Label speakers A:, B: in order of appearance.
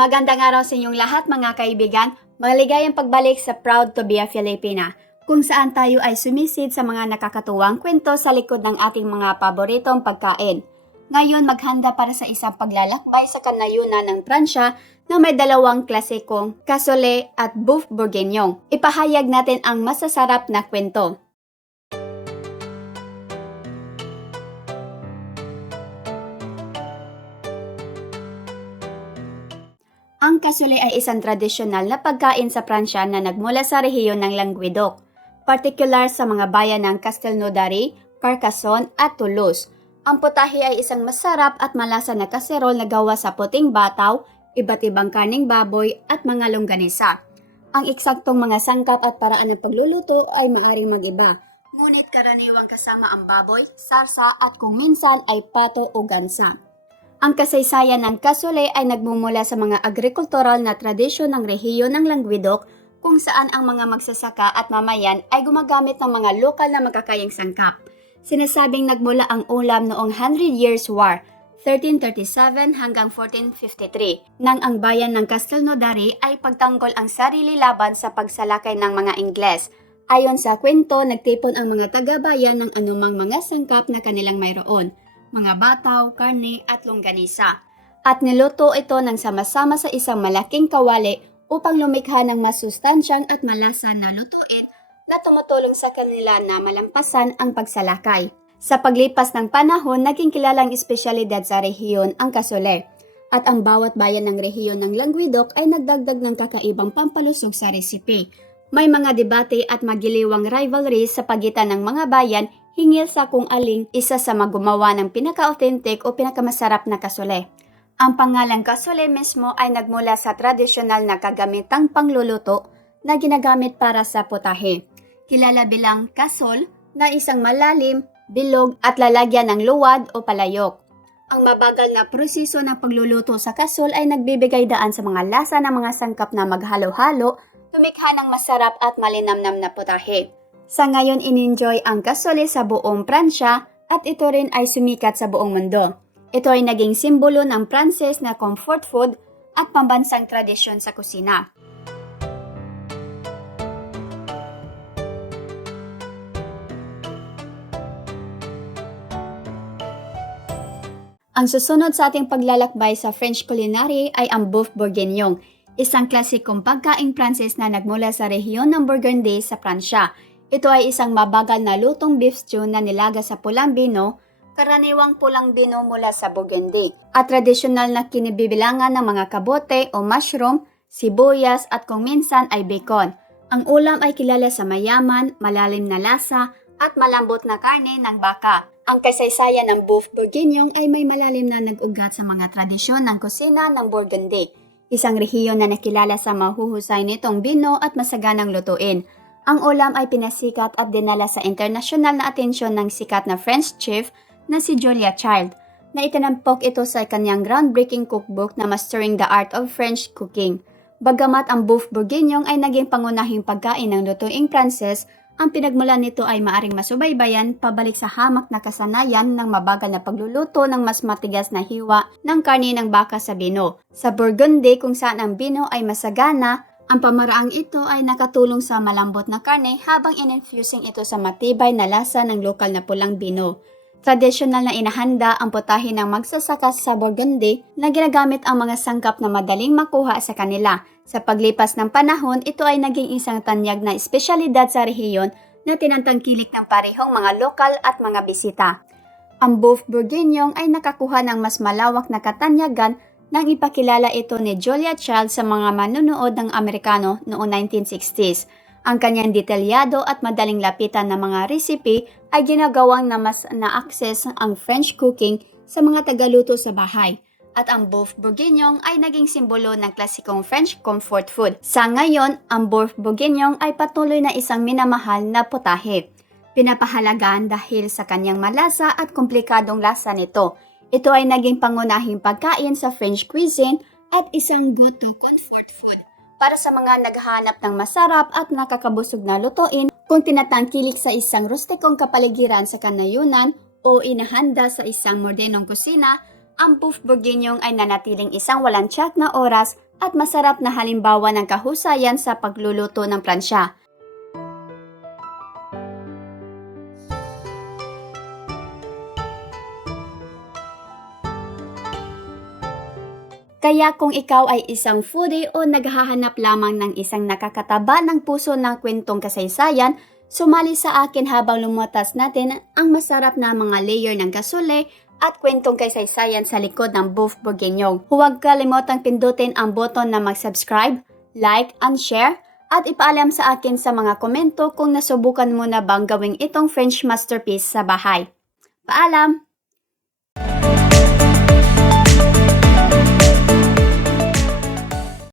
A: Magandang araw sa inyong lahat mga kaibigan. Maligayang pagbalik sa Proud to be a Filipina, kung saan tayo ay sumisid sa mga nakakatuwang kwento sa likod ng ating mga paboritong pagkain. Ngayon maghanda para sa isang paglalakbay sa kanayunan ng Pransya na may dalawang klasikong kasole at boeuf bourguignon. Ipahayag natin ang masasarap na kwento. Ang kasole ay isang tradisyonal na pagkain sa Pransya na nagmula sa rehiyon ng Languedoc, partikular sa mga bayan ng Castelnaudary, Carcassonne at Toulouse. Ang potahe ay isang masarap at malasa na kaserol na gawa sa puting bataw, iba't ibang karning baboy at mga longganisa. Ang eksaktong mga sangkap at paraan ng pagluluto ay maaring mag-iba, ngunit karaniwang kasama ang baboy, sarsa at kung minsan ay pato o gansa. Ang kasaysayan ng kasole ay nagmumula sa mga agrikultural na tradisyon ng rehiyon ng Languedoc kung saan ang mga magsasaka at mamayan ay gumagamit ng mga lokal na makakayang sangkap. Sinasabing nagmula ang ulam noong Hundred Years' War, 1337 hanggang 1453, nang ang bayan ng Castelnaudary ay pagtanggol ang sarili laban sa pagsalakay ng mga Ingles. Ayon sa kwento, nagtipon ang mga taga-bayan ng anumang mga sangkap na kanilang mayroon mga bataw, karne at longganisa. At niluto ito ng sama-sama sa isang malaking kawali upang lumikha ng masustansyang at malasa na lutuin na tumutulong sa kanila na malampasan ang pagsalakay. Sa paglipas ng panahon, naging kilalang espesyalidad sa rehiyon ang kasole. At ang bawat bayan ng rehiyon ng Languedoc ay nagdagdag ng kakaibang pampalusog sa resipe. May mga debate at magiliwang rivalries sa pagitan ng mga bayan hingil sa kung aling isa sa magumawa ng pinaka-authentic o pinakamasarap na kasole. Ang pangalang kasole mismo ay nagmula sa tradisyonal na kagamitang pangluluto na ginagamit para sa potahe. Kilala bilang kasol na isang malalim, bilog at lalagyan ng luwad o palayok. Ang mabagal na proseso ng pagluluto sa kasol ay nagbibigay daan sa mga lasa ng mga sangkap na maghalo-halo, tumikha ng masarap at malinamnam na potahe. Sa ngayon in-enjoy ang kasole sa buong Pransya at ito rin ay sumikat sa buong mundo. Ito ay naging simbolo ng Pranses na comfort food at pambansang tradisyon sa kusina. Ang susunod sa ating paglalakbay sa French culinary ay ang boeuf bourguignon, isang klasikong pagkaing Pranses na nagmula sa rehiyon ng Burgundy sa Pransya. Ito ay isang mabagal na lutong beef stew na nilaga sa pulang bino, karaniwang pulang bino mula sa Burgundy, at tradisyonal na kinibibilangan ng mga kabote o mushroom, sibuyas at kung minsan ay bacon. Ang ulam ay kilala sa mayaman, malalim na lasa, at malambot na karne ng baka. Ang kasaysayan ng boeuf bourguignon ay may malalim na nag-ugat sa mga tradisyon ng kusina ng Burgundy, isang rehiyon na nakilala sa mahuhusay nitong bino at masaganang lutuin. Ang ulam ay pinasikat at dinala sa internasyonal na atensyon ng sikat na French chef na si Julia Child, na itinampok ito sa kanyang groundbreaking cookbook na Mastering the Art of French Cooking. Bagamat ang boeuf bourguignon ay naging pangunahing pagkain ng lutuing Pranses, ang pinagmulan nito ay maaring masubaybayan pabalik sa hamak na kasanayan ng mabagal na pagluluto ng mas matigas na hiwa ng karne ng baka sa bino. Sa Burgundy kung saan ang bino ay masagana, ang pamaraang ito ay nakatulong sa malambot na karne habang in-infusing ito sa matibay na lasa ng lokal na pulang bino. Tradisyonal na inahanda ang potahe ng magsasaka sa Burgundy na ginagamit ang mga sangkap na madaling makuha sa kanila. Sa paglipas ng panahon, ito ay naging isang tanyag na espesyalidad sa rehiyon na tinatangkilik ng parehong mga lokal at mga bisita. Ang boeuf bourguignon ay nakakuha ng mas malawak na katanyagan nang ipakilala ito ni Julia Child sa mga manunood ng Amerikano noong 1960s. Ang kanyang detalyado at madaling lapitan na mga recipe ay ginagawang na mas na-access ang French cooking sa mga tagaluto sa bahay. At ang boeuf bourguignon ay naging simbolo ng klasikong French comfort food. Sa ngayon, ang boeuf bourguignon ay patuloy na isang minamahal na potahe. Pinapahalagaan dahil sa kanyang malasa at komplikadong lasa nito. Ito ay naging pangunahing pagkain sa French cuisine at isang go-to comfort food para sa mga naghahanap ng masarap at nakakabusog na lutuin kung tinatangkilik sa isang rustikong kapaligiran sa kanayunan o inahanda sa isang modernong kusina, ang boeuf bourguignon ay nanatiling isang walang tiyak na oras at masarap na halimbawa ng kahusayan sa pagluluto ng plansya. Kaya kung ikaw ay isang foodie o naghahanap lamang ng isang nakakataba ng puso ng kwentong kasaysayan, sumali sa akin habang lumutas natin ang masarap na mga layer ng kasule at kwentong kasaysayan sa likod ng Buff Bourguignon. Huwag kalimutang pindutin ang button na mag-subscribe, like, and share at ipaalam sa akin sa mga komento kung nasubukan mo na bang gawing itong French masterpiece sa bahay. Paalam!